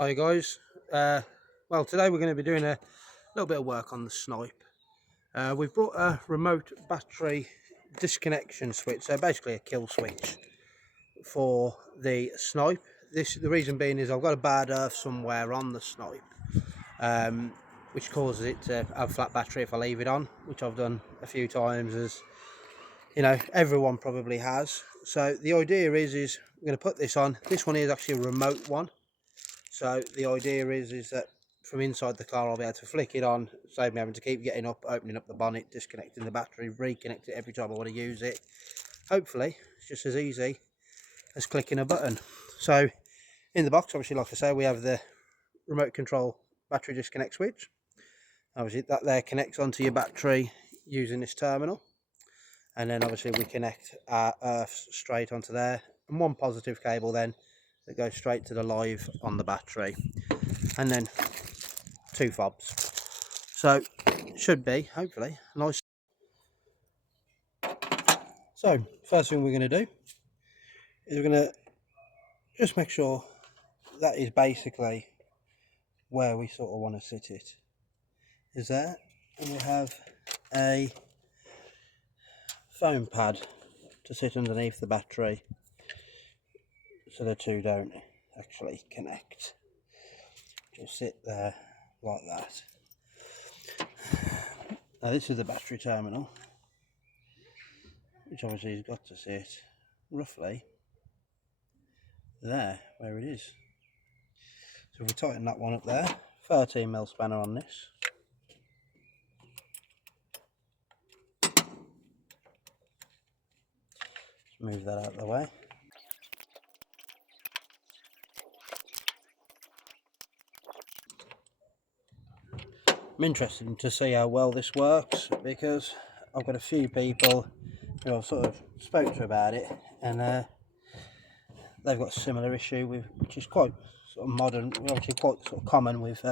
Hi guys, well today we're going to be doing a little bit of work on the Snipe. We've brought a remote battery disconnection switch, so basically a kill switch for the Snipe. The reason being is I've got a bad earth somewhere on the Snipe, which causes it to have flat battery if I leave it on, which I've done a few times, as you know everyone probably has. So the idea is we're going to put this on. This one is actually a remote one. So the idea is that from inside the car I'll be able to flick it on, save me having to keep getting up, opening up the bonnet, disconnecting the battery, reconnect it every time I want to use it. Hopefully it's just as easy as clicking a button. So in the box, obviously, like I say, we have the remote control battery disconnect switch. Obviously that there connects onto your battery using this terminal, and then obviously we connect our earths straight onto there, and one positive cable then that goes straight to the live on the battery, and then two fobs. So it should be hopefully nice. So first thing we're going to do is we're going to just make sure that is basically where we sort of want to sit it, is there, and we have a foam pad to sit underneath the battery so the two don't actually connect. Just sit there like that. Now this is the battery terminal, which obviously has got to sit roughly there where it is. So if we tighten that one up there, 13mm spanner on this. Just move that out of the way. I'm interested to see how well this works, because I've got a few people who I've sort of spoke to about it, and they've got a similar issue with, which is quite sort of modern, actually quite sort of common with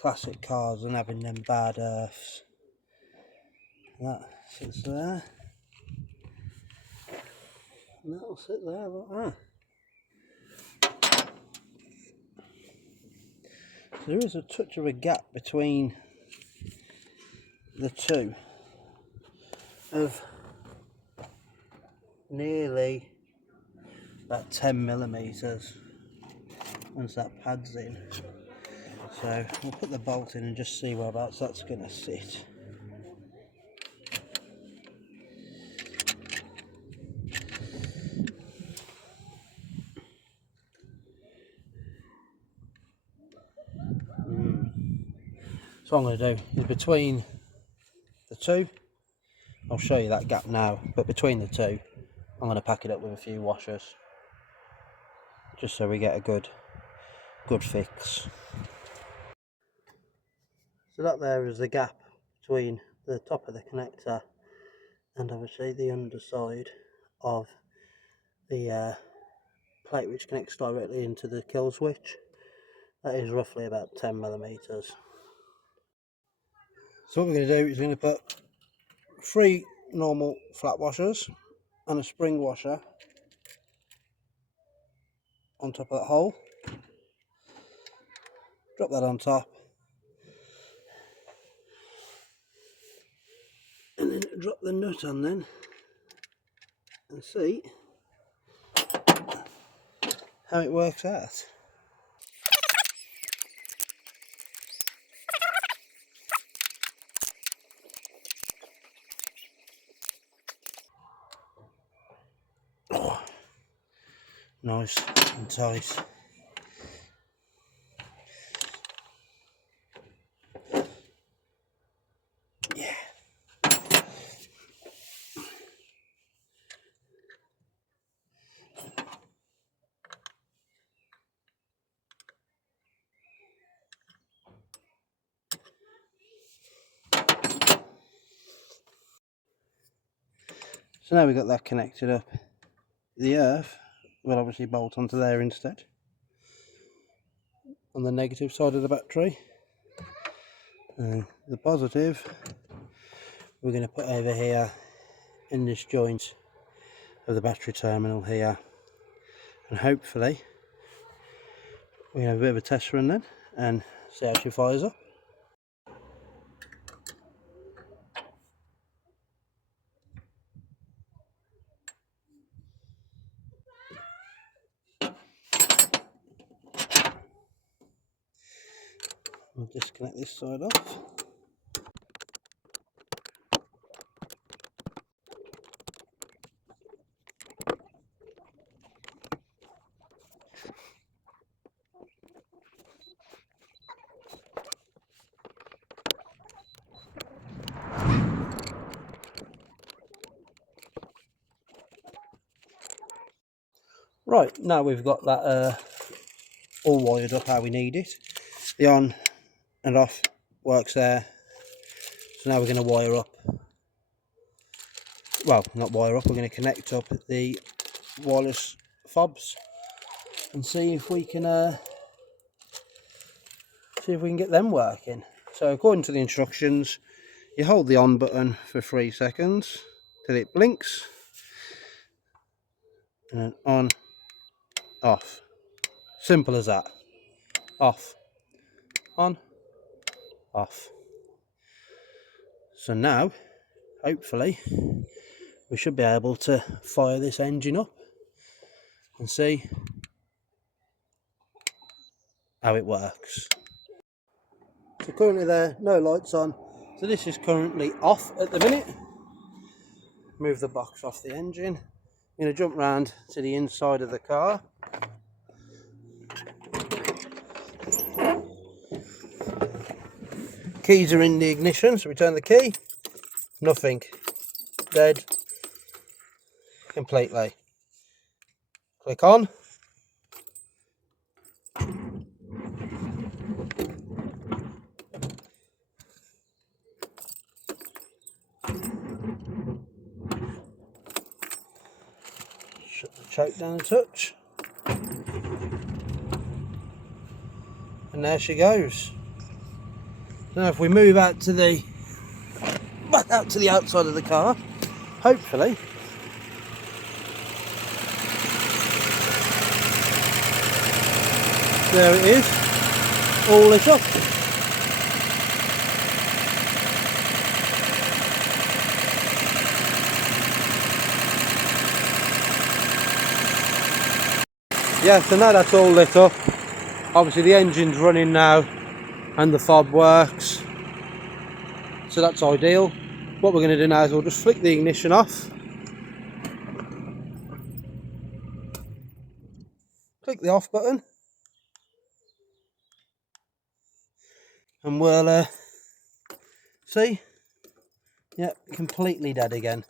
classic cars, and having them bad earths. And that sits there, and that'll sit there like that. So there is a touch of a gap between the two of nearly about 10mm once that pad's in. So we'll put the bolt in and just see whereabouts that's going to sit. So what I'm going to do is between the two, I'll show you that gap now, but between the two I'm going to pack it up with a few washers, just so we get a good fix. So that there is the gap between the top of the connector and obviously the underside of the plate which connects directly into the kill switch. That is roughly about 10mm. So what we're going to do is we're going to put 3 normal flat washers and a spring washer on top of that hole. Drop that on top, and then drop the nut on then, and see how it works out. Oh, nice and tight. Yeah. So now we've got that connected up. The earth will obviously bolt onto there instead, on the negative side of the battery. The positive we're going to put over here in this joint of the battery terminal here, and hopefully We're going to have a bit of a test run then and see how she fires up. We'll disconnect this side off. Right, now we've got that all wired up how we need it. The on and off works there. So now we're going to wire up, well, not wire up, we're going to connect up the wireless fobs and see if we can get them working. So according to the instructions, you hold the on button for 3 seconds till it blinks, and then on, off. Simple as that. Off, on, off. So now, hopefully, we should be able to fire this engine up and see how it works. So currently there, no lights on. So this is currently off at the minute. Move the box off the engine. I'm going to jump round to the inside of the car. Keys are in the ignition, so we turn the key. Nothing. Dead. Completely. Click on. Shut the choke down a touch. And there she goes. Now if we move out to the outside of the car, hopefully there it is, all lit up. Yeah, so now that's all lit up. Obviously the engine's running now and the fob works, so that's ideal. What we're going to do now is we'll just flick the ignition off, click the off button, and we'll see, yeah, completely dead again.